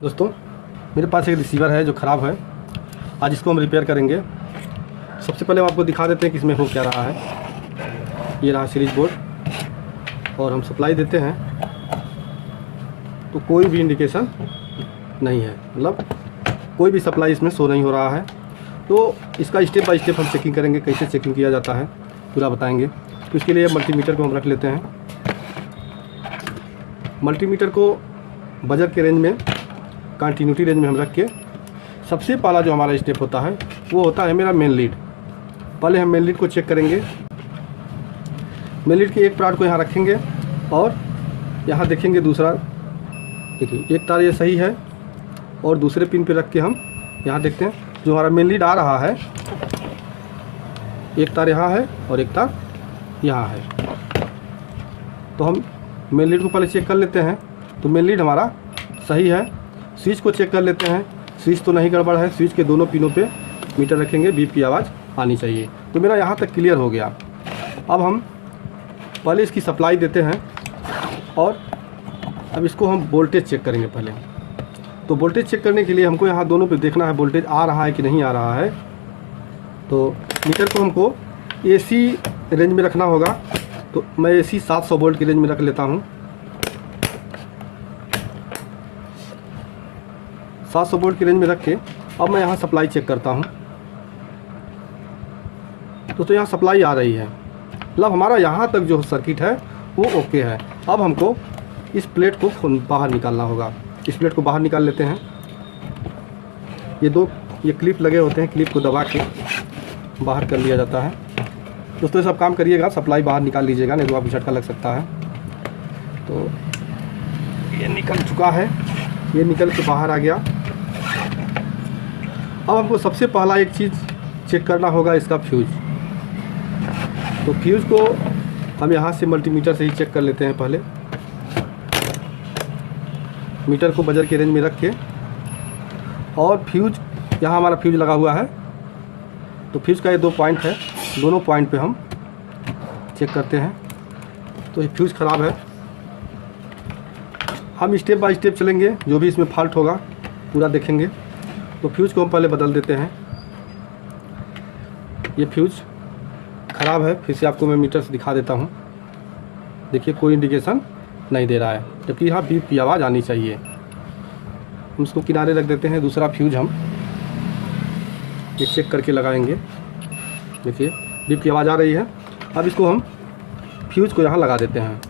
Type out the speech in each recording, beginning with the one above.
दोस्तों, मेरे पास एक रिसीवर है जो ख़राब है। आज इसको हम रिपेयर करेंगे। सबसे पहले हम आपको दिखा देते हैं कि इसमें हो क्या रहा है। ये रहा सीरीज बोर्ड और हम सप्लाई देते हैं तो कोई भी इंडिकेशन नहीं है, मतलब कोई भी सप्लाई इसमें शो नहीं हो रहा है। तो इसका स्टेप बाय स्टेप हम चेकिंग करेंगे, कैसे चेकिंग किया जाता है पूरा बताएंगे। तो इसके लिए मल्टीमीटर को हम रख लेते हैं। मल्टीमीटर को बजर के रेंज में, कंटिन्यूटी रेंज में हम रख के सबसे पहला जो हमारा स्टेप होता है वो होता है मेरा मेन लीड। पहले हम मेन लीड को चेक करेंगे। मेन लीड के एक पार्ट को यहाँ रखेंगे और यहाँ देखेंगे दूसरा, देखिए एक तार ये सही है और दूसरे पिन पे रख के हम यहाँ देखते हैं जो हमारा मेन लीड आ रहा है, एक तार यहाँ है और एक तार यहाँ है। तो हम मेन लीड को पहले चेक कर लेते हैं। तो मेन लीड हमारा सही है। स्विच को चेक कर लेते हैं। स्विच तो नहीं गड़बड़ है। स्विच के दोनों पिनों पे मीटर रखेंगे, बीप की आवाज़ आनी चाहिए। तो मेरा यहाँ तक क्लियर हो गया। अब हम पहले इसकी सप्लाई देते हैं और अब इसको हम वोल्टेज चेक करेंगे पहले। तो वोल्टेज चेक करने के लिए हमको यहाँ दोनों पे देखना है वोल्टेज आ रहा है कि नहीं आ रहा है। तो मीटर को हमको AC रेंज में रखना होगा। तो मैं AC 700 वोल्ट की रेंज में रख लेता हूँ। 700 वोल्ट की रेंज में रख के अब मैं यहाँ सप्लाई चेक करता हूँ। तो यहाँ सप्लाई आ रही है, मतलब हमारा यहाँ तक जो सर्किट है वो ओके है। अब हमको इस प्लेट को बाहर निकालना होगा। इस प्लेट को बाहर निकाल लेते हैं। ये क्लिप लगे होते हैं, क्लिप को दबा के बाहर कर लिया जाता है। दोस्तों, ये सब काम करिएगा, सप्लाई बाहर निकाल लीजिएगा, नहीं तो आपको झटका लग सकता है। तो ये निकल चुका है, ये निकल के बाहर आ गया। अब हमको सबसे पहला एक चीज़ चेक करना होगा, इसका फ्यूज़। तो फ्यूज़ को हम यहाँ से मल्टीमीटर से ही चेक कर लेते हैं। पहले मीटर को बजर के रेंज में रख के और फ्यूज़, यहाँ हमारा फ्यूज़ लगा हुआ है। तो फ्यूज़ का ये 2 पॉइंट है, दोनों पॉइंट पे हम चेक करते हैं। तो ये फ्यूज़ ख़राब है। हम स्टेप बाय स्टेप चलेंगे, जो भी इसमें फॉल्ट होगा पूरा देखेंगे। तो फ्यूज़ को हम पहले बदल देते हैं। ये फ्यूज़ ख़राब है। फिर से आपको मैं मीटर से दिखा देता हूँ। देखिए कोई इंडिकेशन नहीं दे रहा है, जबकि यहाँ बीप की आवाज़ आनी चाहिए। हम इसको किनारे रख देते हैं। दूसरा फ्यूज़ हम ये चेक करके लगाएंगे। देखिए बीप की आवाज़ आ रही है। अब इसको हम फ्यूज़ को यहाँ लगा देते हैं।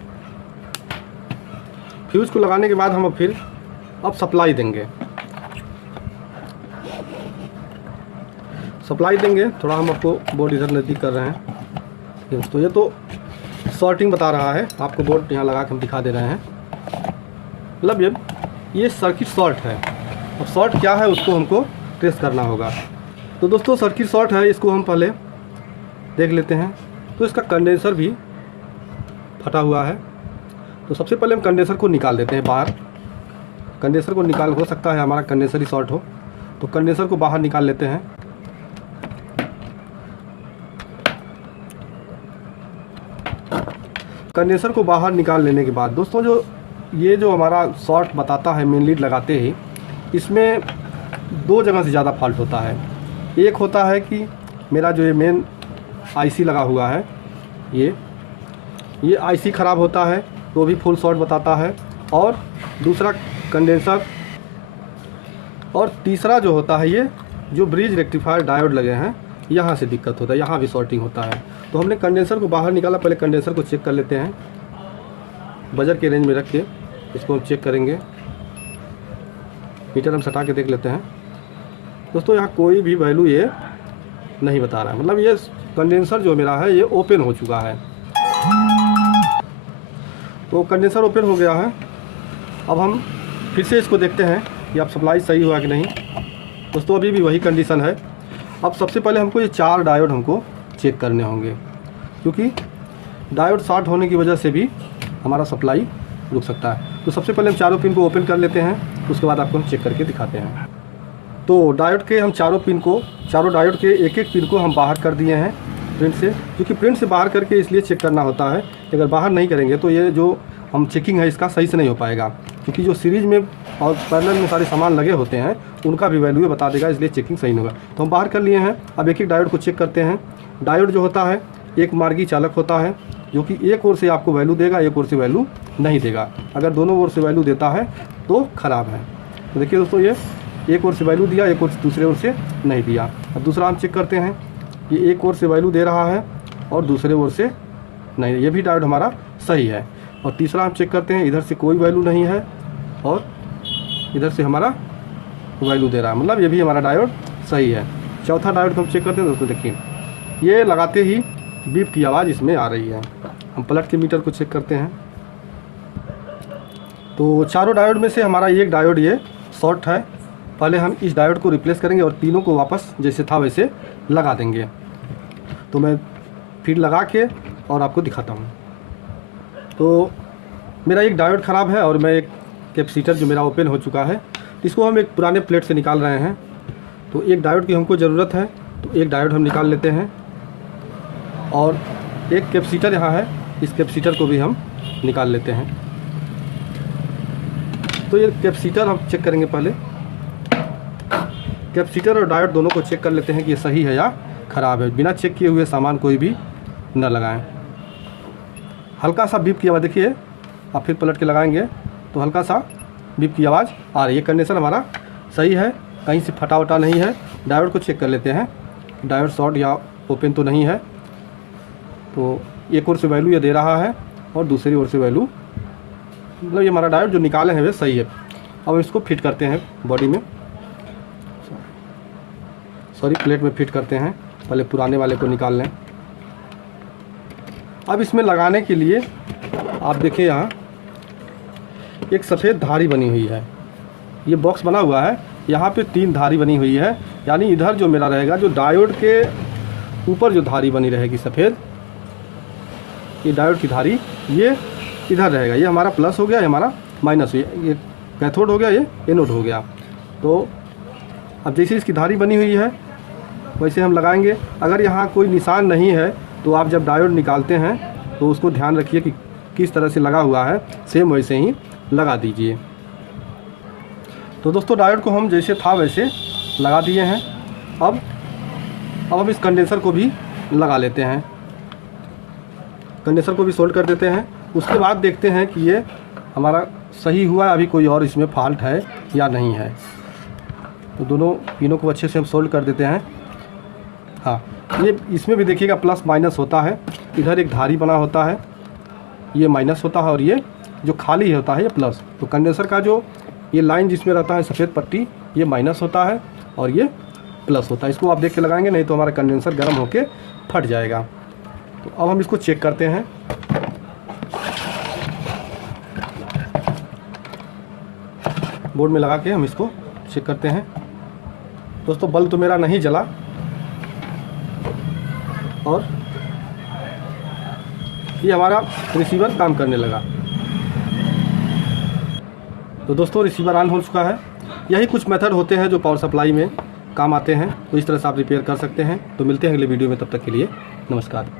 फ्यूज़ को लगाने के बाद हम फिर अब सप्लाई देंगे। सप्लाई देंगे, थोड़ा हम आपको बोर्ड इधर नज़दीक कर रहे हैं। तो ये तो शॉर्टिंग बता रहा है, आपको बोर्ड यहाँ लगा के हम दिखा दे रहे हैं। मतलब ये सर्किट शॉर्ट है। अब शॉर्ट क्या है उसको हमको ट्रेस करना होगा। तो दोस्तों, सर्किट शॉर्ट है, इसको हम पहले देख लेते हैं। तो इसका कंडेंसर भी फटा हुआ है। तो सबसे पहले हम कंडेंसर को निकाल देते हैं बाहर। कंडेंसर को निकाल, हो सकता है हमारा कंडेंसर ही शॉर्ट हो। तो कंडेंसर को बाहर निकाल लेते हैं। कंडेंसर को बाहर निकाल लेने के बाद दोस्तों, जो हमारा शॉर्ट बताता है मेन लीड लगाते ही, इसमें 2 जगह से ज़्यादा फॉल्ट होता है। एक होता है कि मेरा जो ये मेन IC लगा हुआ है, ये IC ख़राब होता है तो भी फुल शॉर्ट बताता है। और दूसरा कंडेंसर, और तीसरा जो होता है ये जो ब्रिज रेक्टिफायर डायोड लगे हैं, यहाँ से दिक्कत होता है, यहाँ भी शॉर्टिंग होता है। तो हमने कंडेंसर को बाहर निकाला। पहले कंडेंसर को चेक कर लेते हैं। बजर के रेंज में रख के इसको हम चेक करेंगे। मीटर हम सटा के देख लेते हैं। दोस्तों, यहाँ कोई भी वैल्यू ये नहीं बता रहा है, मतलब ये कंडेंसर जो मेरा है ये ओपन हो चुका है। तो कंडेंसर ओपन हो गया है। अब हम फिर से इसको देखते हैं कि अब सप्लाई सही हुआ कि नहीं। दोस्तों, अभी भी वही कंडीशन है। अब सबसे पहले हमको ये 4 डायोड हमको चेक करने होंगे, क्योंकि डायोड शॉर्ट होने की वजह से भी हमारा सप्लाई रुक सकता है। तो सबसे पहले हम चारों पिन को ओपन कर लेते हैं, उसके बाद आपको हम चेक करके दिखाते हैं। तो डायोड के हम चारों डायोड के एक पिन को हम बाहर कर दिए हैं प्रिंट से, क्योंकि प्रिंट से बाहर करके इसलिए चेक करना होता है। अगर बाहर नहीं करेंगे तो ये जो हम चेकिंग है इसका सही से नहीं हो पाएगा। क्योंकि जो सीरीज में और पैरेलल में सारे सामान लगे होते हैं उनका भी वैल्यू बता देगा, इसलिए चेकिंग सही नहीं होगा। तो हम बाहर कर लिए हैं। अब एक एक डायोड को चेक करते हैं। डायोड जो होता है एक मार्गी चालक होता है, जो कि एक ओर से आपको वैल्यू देगा, एक ओर से वैल्यू नहीं देगा। अगर दोनों ओर से वैल्यू देता है तो ख़राब है। तो देखिए दोस्तों, ये एक ओर से वैल्यू दिया, एक ओर से दूसरे ओर से नहीं दिया। अब दूसरा हम चेक करते हैं, ये एक ओर से वैल्यू दे रहा है और दूसरे ओर से नहीं, ये भी डायोड हमारा सही है। और तीसरा हम चेक करते हैं, इधर से कोई वैल्यू नहीं है और इधर से हमारा वैल्यू दे रहा है, मतलब ये भी हमारा डायोड सही है। चौथा डायोड को हम चेक करते हैं दोस्तों, देखिए ये लगाते ही बीप की आवाज़ इसमें आ रही है। हम पलट के मीटर को चेक करते हैं। तो चारों डायोड में से हमारा एक डायोड ये शॉर्ट है। पहले हम इस डायोड को रिप्लेस करेंगे और तीनों को वापस जैसे था वैसे लगा देंगे। तो मैं फिर लगा के और आपको दिखाता हूँ। तो मेरा एक डायोड ख़राब है और मैं एक कैपेसिटर जो मेरा ओपन हो चुका है, इसको हम एक पुराने प्लेट से निकाल रहे हैं। तो एक डायोड की हमको ज़रूरत है, तो एक डायोड हम निकाल लेते हैं और एक कैपेसिटर यहाँ है, इस कैपेसिटर को भी हम निकाल लेते हैं। तो ये कैपेसिटर हम चेक करेंगे। पहले कैपेसिटर और डायोड दोनों को चेक कर लेते हैं कि ये सही है या ख़राब है। बिना चेक किए हुए सामान कोई भी न लगाएं। हल्का सा बीप की आवाज़ देखिए, आप फिर पलट के लगाएंगे तो हल्का सा बीप की आवाज़ आ रही है। कंडेंसर हमारा सही है, कहीं से फटा वटा नहीं है। डायोड को चेक कर लेते हैं, डायोड शॉर्ट या ओपन तो नहीं है। तो एक ओर से वैल्यू ये दे रहा है और दूसरी ओर से वैल्यू, मतलब ये हमारा डायोड जो निकाले हैं वे सही है। अब इसको फिट करते हैं बॉडी में, सॉरी प्लेट में फिट करते हैं। पहले पुराने वाले को निकाल लें। अब इसमें लगाने के लिए आप देखिए यहाँ एक सफ़ेद धारी बनी हुई है। ये बॉक्स बना हुआ है, यहाँ पे 3 धारी बनी हुई है। यानी इधर जो मेरा रहेगा, जो डायोड के ऊपर जो धारी बनी रहेगी सफ़ेद, ये डायोड की धारी ये इधर रहेगा। ये हमारा प्लस हो गया, ये हमारा माइनस हो गया, ये कैथोड हो गया, ये एनोड हो गया। तो अब जैसे इसकी धारी बनी हुई है वैसे हम लगाएंगे। अगर यहाँ कोई निशान नहीं है तो आप जब डायोड निकालते हैं तो उसको ध्यान रखिए कि किस तरह से लगा हुआ है, सेम वैसे ही लगा दीजिए। तो दोस्तों डायोड को हम जैसे था वैसे लगा दिए हैं। अब हम इस कंडेंसर को भी लगा लेते हैं। कंडेंसर को भी सोल्ड कर देते हैं। उसके बाद देखते हैं कि ये हमारा सही हुआ है, अभी कोई और इसमें फॉल्ट है या नहीं है। तो दोनों पिनों को अच्छे से हम सोल्ड कर देते हैं। हाँ, ये इसमें भी देखिएगा प्लस माइनस होता है। इधर एक धारी बना होता है, ये माइनस होता है और ये जो खाली होता है ये प्लस। तो कंडेंसर का जो ये लाइन जिसमें रहता है सफ़ेद पट्टी, ये माइनस होता है और ये प्लस होता है। इसको आप देख के लगाएंगे, नहीं तो हमारा कंडेंसर गर्म होके फट जाएगा। तो अब हम इसको चेक करते हैं। बोर्ड में लगा के हम इसको चेक करते हैं। दोस्तों बल्ब तो मेरा नहीं जला और ये हमारा रिसीवर काम करने लगा। तो दोस्तों रिसीवर ऑन हो चुका है। यही कुछ मेथड होते हैं जो पावर सप्लाई में काम आते हैं। तो इस तरह से आप रिपेयर कर सकते हैं। तो मिलते हैं अगले वीडियो में, तब तक के लिए नमस्कार।